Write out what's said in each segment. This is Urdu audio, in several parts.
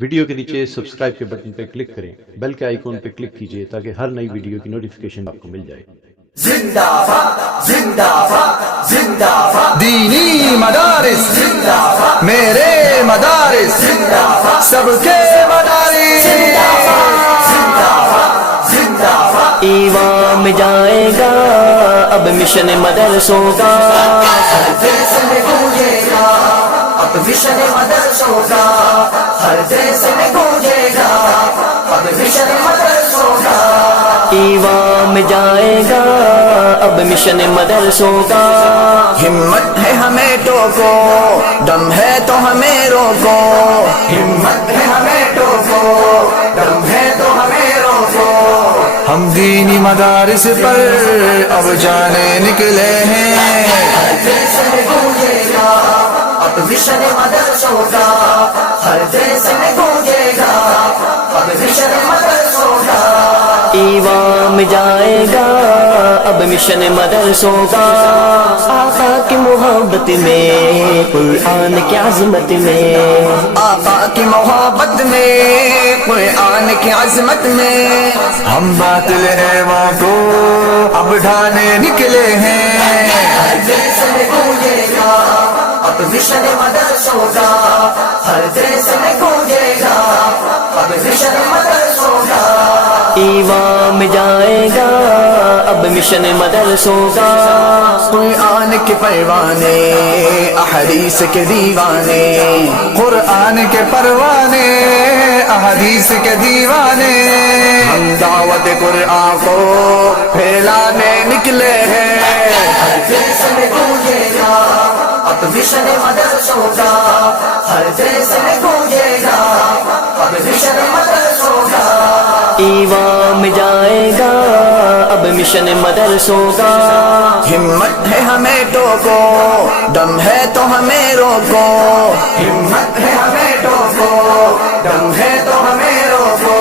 ویڈیو کے نیچے سبسکرائب کے بٹن پہ کلک کریں، بیل کے آئیکن پہ کلک کیجئے تاکہ ہر نئی ویڈیو کی نوٹیفیکیشن آپ کو مل جائے۔ زندہ باد زندہ باد زندہ باد دینی مدارس زندہ باد میرے مدارس زندہ باد سب کے مدارس زندہ باد زندہ باد زندہ باد ایوان میں جائے گا اب مشن مدرسوں کا، ہر دیس میں گونجے گا اب مشن مدرسوں کا، ہر دیس میں گونجے گا اب مشن مدرسوں کا، ایوان میں جائے گا اب مشن مدرسوں کا، ہمت ہے ہمیں ٹوکو، دم ہے تو ہمیں روکو، ہمت ہے ہمیں ٹوکو، دم ہے تو ہمیں روکو، ہم دینی مدارس پر اب جانے نکلے ہیں، ہر دیس میں گونجے گا اب مشن مدرسوں کا، ہر دیس میں گونجے گا اب مشن مدرسوں کا، ایوان میں جائے گا اب مشن مدرسوں کا، آقا کی محبت میں قرآن کی عظمت میں، آقا کی محبت میں قرآن کی عظمت میں، ہم باطل ایواں کو اب ڈھانے نکلے ہیں، ہر دیس میں گونجے گا اب مشن مدرسوں کا، ہر دیس میں گونجے گا اب مشن مدرسوں کا، ایوان میں جائے گا اب مشن مدرسوں کا، قرآن کے پروانے احادیث کے دیوانے، قرآن کے پروانے احادیث کے دیوانے، ہم دعوت قرآن کو پھیلانے نکلے ہیں، ہر دیس میں گونجے گا اب مشن مدرسوں کا، ہر دیس میں گونجے گا اب مشن مدرسوں کا، ایوان میں جائے گا اب مشن مدرسوں کا، ہمت ہے ہمیں ٹوکو، دم ہے تو ہمیں روکو، ہمت ہے ہمیں ٹوکو، دم ہے تو ہمیں روکو،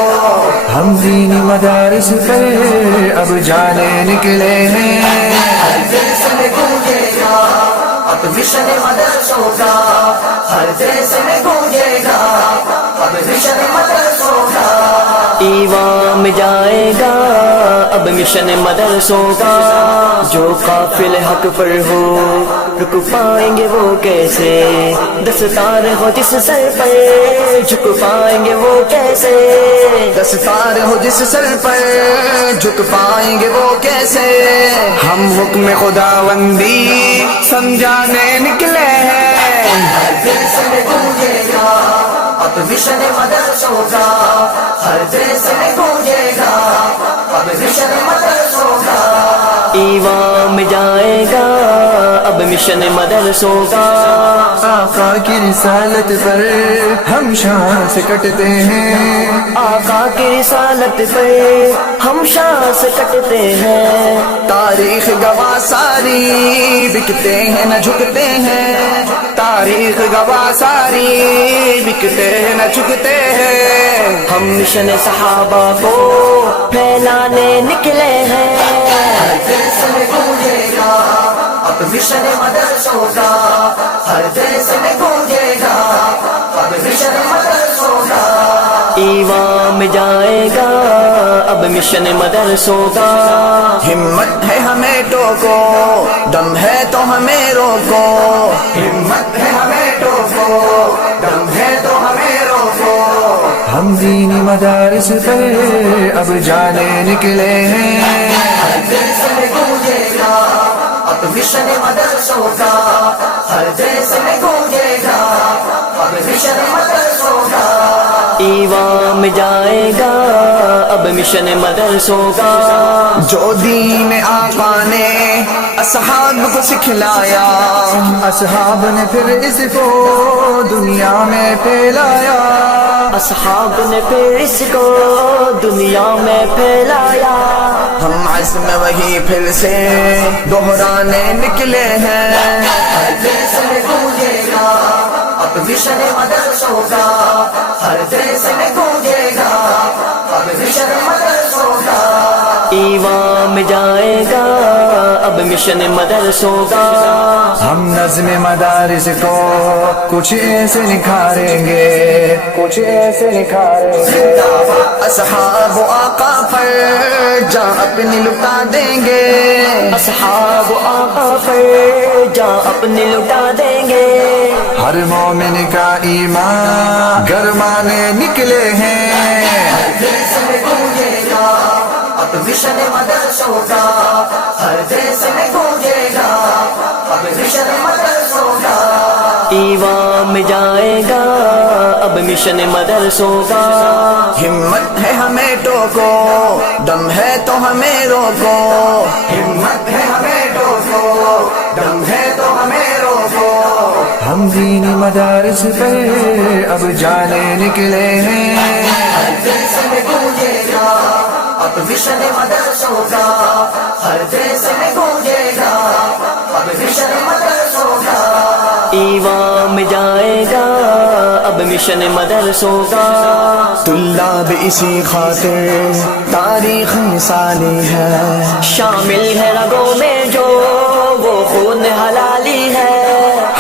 ہم دینی مدارس پر اب جانے نکلے ہیں، ہر دیس میں گونجے گا اب مشن مدرسوں کا، ہر دیس میں گونجے گا اب مشن مدرسوں کا، ایوان میں جائے گا اب مشن مدرسوں کا، جو قافل حق پر ہو رک پائیں گے وہ کیسے، دستار ہو جس سر پر جھک پائیں گے وہ کیسے، دستار ہو جس سر پر جھک پائیں گے وہ کیسے، ہم حکم خداوندی سمجھانے نکلے ہیں، ہر دیس میں گونجے گا اب مشن مدرسوں کا، ہر دیس میں گونجے گا اب مشن مدرسوں کا، ایوان میں جائے گا اب مشن مدرسوں کا، آقا کی رسالت پر ہم شان سے کٹتے ہیں، آقا کی رسالت پر ہم شان سے کٹتے ہیں، تاریخ گواہ ساری بکتے ہیں نہ جھکتے ہیں، تاریخ گواہ ساری بکتے ہیں نہ جھکتے ہیں، ہم مشن صحابہ کو پھیلانے نکلے ہیں، ہر دیس میں گونجے گا اب مشن مدرسوں کا، ہر دیس میں گونجے گا اب مشن مدرسوں کا، ایوان میں جائے گا اب مشن مدرسوں کا، ہمت ہے ہمیں ٹوکو، دم ہے تو ہمیں روکو، ہمت ہے ہمیں ٹوکو، دم ہے تو ہمیں روکو، ہم دینی مدارس پر اب جانے نکلے ہیں، ہر دیس میں گونجے گا اب مشن مدرسوں کا، ہر دیس میں گونجے گا اب مشن مدرسوں کا، ایوان میں جائے گا اب مشن مدرسوں کا، جو دین آقا نے اصحاب کو سکھلایا، اصحاب نے پھر اس کو دنیا میں پھیلایا، اصحاب نے پھر اس کو دنیا میں پھیلایا، ہم عزم وہی پھر سے دہرانے نکلے ہیں، ہر دیس میں گونجے گا اب مشن مدرسوں کا، ہر دیس میں گونجے گا اب مشن مدرسوں کا، ایوان میں جائے گا اب مشن مدرسوں کا، ہم نظم مدارس کو کچھ ایسے نکھاریں گے، کچھ ایسے نکھاریں گے، اصحاب و آقا پر جان اپنی لٹا دیں گے، اصحاب آقا پر جان اپنی لٹا دیں گے، ہر مومن کا ایمان گرمانے نکلے ہیں، دیس میں گونجے گا اب مشن مدرسوں کا، ہر دیس میں گونجے گا اب مشن مدرسوں کا، ایوان میں جائے گا اب مشن مدرسوں کا، ہمت ہے ہمیں ٹوکو، دم ہے تو ہمیں روکو، ہمت ہے ہمیں ٹوکو، دم ہے تو ہمیں روکو، ہم دینی مدارس پہ اب جانے نکلے ہیں، ہر دیس میں گونجے گا اب مشن مدرسوں کا، ہر دیس میں گونجے گا اب مشن مدرسوں کا، ایوان میں جائے گا اب مشن مدرسوں کا، طلاب اسی خاطر تاریخ مثالی ہے، شامل ہے رگوں میں جو وہ خون حلالی ہے،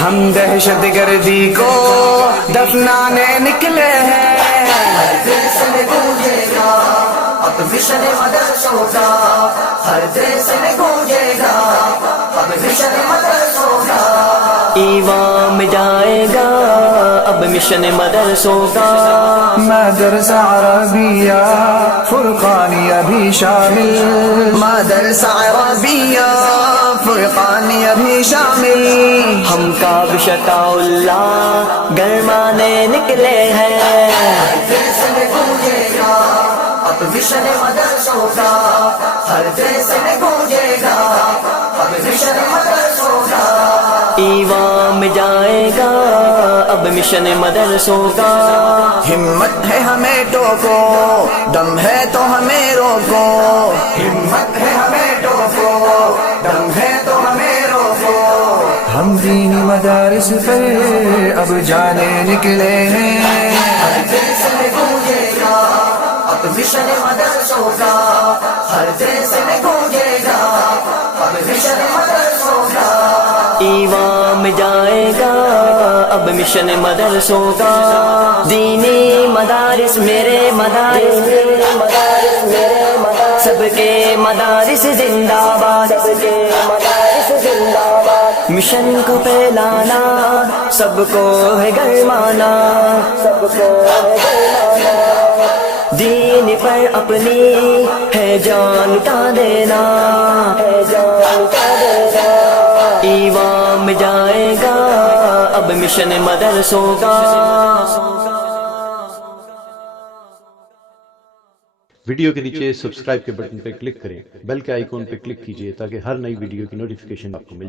ہم دہشت گردی کو دفنانے نکلے ہیں، ہر دیس میں گونجے گا اب مشن مدرسوں کا، ہر دیس میں گونجے گا اب مشن مدرسوں کا، ایوان میں جائے گا اب مشن مدرسوں کا، مدرسہ عربیہ فرقانیہ بھی شامل، مدرسہ عربیہ فرقانیہ بھی شامل، ہم کا بشتا اللہ گرمانے نکلے ہیں، دیس میں گونجے گا اب مشن مدرسوں کا، ہر دیس میں گونجے گا اب مشن مدرسوں کا، ایوان میں جائے گا اب مشن مدرسوں کا، ہمت ہے ہمیں ٹوکو، دم ہے تو ہمیں روکو، ہمت ہے ہمیں ٹوکو، دم ہے تو ہمیں روکو، ہم دینی مدارس پہ اب جانے نکلے ہیں، ہر دیس میں گونجے گا اب مشن مدرسوں کا، ہر دیس میں گونجے گا اب مشن مدرسوں کا، ایوان میں جائے گا اب مشن مدرسوں کا، دینی مدارس میرے مدارس، سب کے مدارس زندہ باد، سب کے مدارس زندہ باد، مشن کو پھیلانا سب کو ہے گرمانا، سب کو ہے گرمانا، دین پر اپنی ہے جان لٹا دینا، ہے جان لٹا دینا، ایوان میں جائے گا اب مشن مدرسوں کا۔ ویڈیو کے نیچے سبسکرائب کے بٹن پر کلک کریں، بیل کے آئیکن پر کلک کیجئے تاکہ ہر نئی ویڈیو کی نوٹیفیکیشن آپ کو مل جائے۔